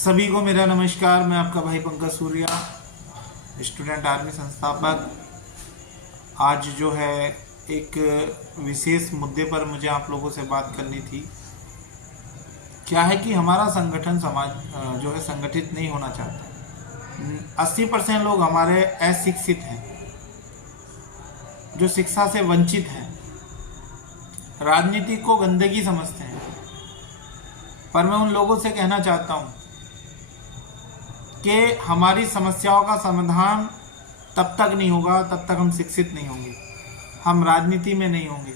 सभी को मेरा नमस्कार। मैं आपका भाई पंकज सूर्या, स्टूडेंट आर्मी संस्थापक। आज जो है एक विशेष मुद्दे पर मुझे आप लोगों से बात करनी थी। क्या है कि हमारा संगठन समाज जो है संगठित नहीं होना चाहता। 80% लोग हमारे अशिक्षित हैं, जो शिक्षा से वंचित हैं, राजनीति को गंदगी समझते हैं। पर मैं उन लोगों से कहना चाहता हूं कि हमारी समस्याओं का समाधान तब तक नहीं होगा तब तक हम शिक्षित नहीं होंगे, हम राजनीति में नहीं होंगे,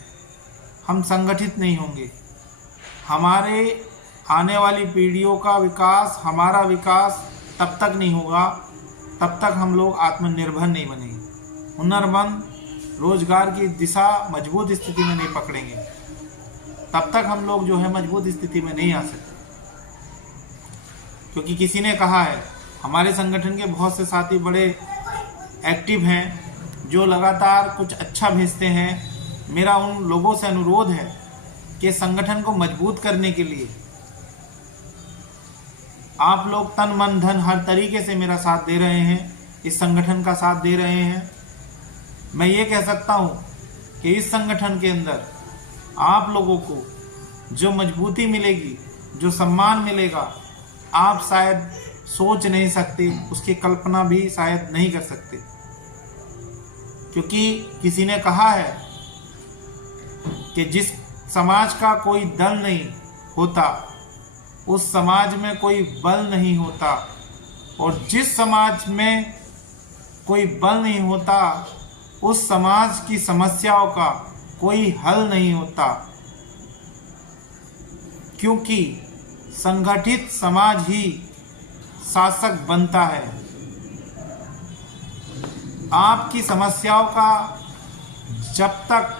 हम संगठित नहीं होंगे। हमारे आने वाली पीढ़ियों का विकास, हमारा विकास तब तक नहीं होगा तब तक हम लोग आत्मनिर्भर नहीं बनेंगे, हुनरमंद, रोजगार की दिशा मजबूत स्थिति में नहीं पकड़ेंगे, तब तक हम लोग जो है मजबूत स्थिति में नहीं आ सकते। क्योंकि किसी ने कहा है, हमारे संगठन के बहुत से साथी बड़े एक्टिव हैं जो लगातार कुछ अच्छा भेजते हैं। मेरा उन लोगों से अनुरोध है कि संगठन को मजबूत करने के लिए आप लोग तन मन धन हर तरीके से मेरा साथ दे रहे हैं, इस संगठन का साथ दे रहे हैं। मैं ये कह सकता हूँ कि इस संगठन के अंदर आप लोगों को जो मजबूती मिलेगी, जो सम्मान मिलेगा, आप शायद सोच नहीं सकते, उसकी कल्पना भी शायद नहीं कर सकते। क्योंकि किसी ने कहा है कि जिस समाज का कोई दल नहीं होता उस समाज में कोई बल नहीं होता, और जिस समाज में कोई बल नहीं होता उस समाज की समस्याओं का कोई हल नहीं होता। क्योंकि संगठित समाज ही शासक बनता है। आपकी समस्याओं का जब तक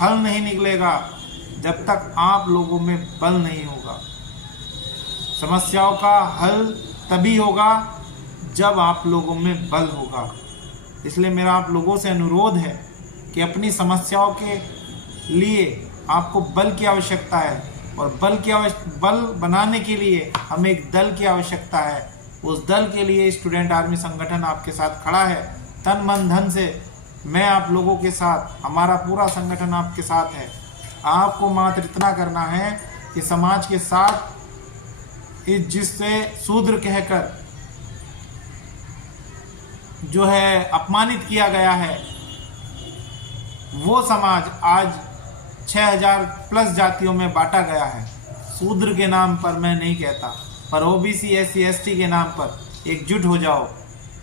हल नहीं निकलेगा जब तक आप लोगों में बल नहीं होगा। समस्याओं का हल तभी होगा जब आप लोगों में बल होगा। इसलिए मेरा आप लोगों से अनुरोध है कि अपनी समस्याओं के लिए आपको बल की आवश्यकता है, और बल बनाने के लिए हमें एक दल की आवश्यकता है। उस दल के लिए स्टूडेंट आर्मी संगठन आपके साथ खड़ा है। तन मन धन से मैं आप लोगों के साथ, हमारा पूरा संगठन आपके साथ है। आपको मात्र इतना करना है कि समाज के साथ जिससे शूद्र कहकर जो है अपमानित किया गया है, वो समाज आज 6000 प्लस जातियों में बांटा गया है। शूद्र के नाम पर मैं नहीं कहता, पर ओबीसी, SC, ST के नाम पर एकजुट हो जाओ।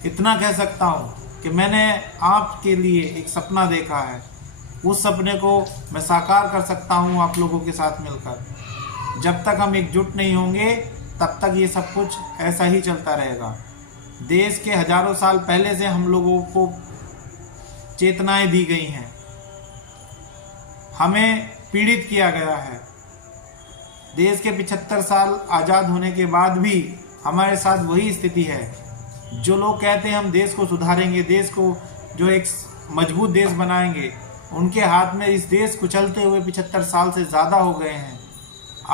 इतना कह सकता हूँ कि मैंने आपके लिए एक सपना देखा है, उस सपने को मैं साकार कर सकता हूँ आप लोगों के साथ मिलकर। जब तक हम एकजुट नहीं होंगे तब तक ये सब कुछ ऐसा ही चलता रहेगा। देश के हजारों साल पहले से हम लोगों को चेतनाएं दी गई हैं, हमें पीड़ित किया गया है। देश के 75 साल आज़ाद होने के बाद भी हमारे साथ वही स्थिति है। जो लोग कहते हैं हम देश को सुधारेंगे, देश को जो एक मजबूत देश बनाएंगे, उनके हाथ में इस देश को चलते हुए 75 साल से ज़्यादा हो गए हैं।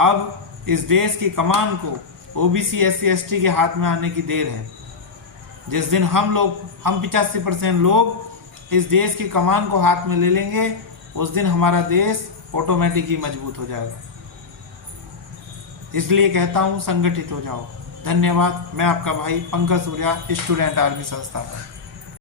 अब इस देश की कमान को ओबीसी, SC, ST के हाथ में आने की देर है। जिस दिन हम 85% लोग इस देश की कमान को हाथ में ले लेंगे, उस दिन हमारा देश ऑटोमेटिक ही मजबूत हो जाएगा। इसलिए कहता हूँ संगठित हो जाओ। धन्यवाद। मैं आपका भाई पंकज सूर्या, स्टूडेंट आर्मी संस्थापक।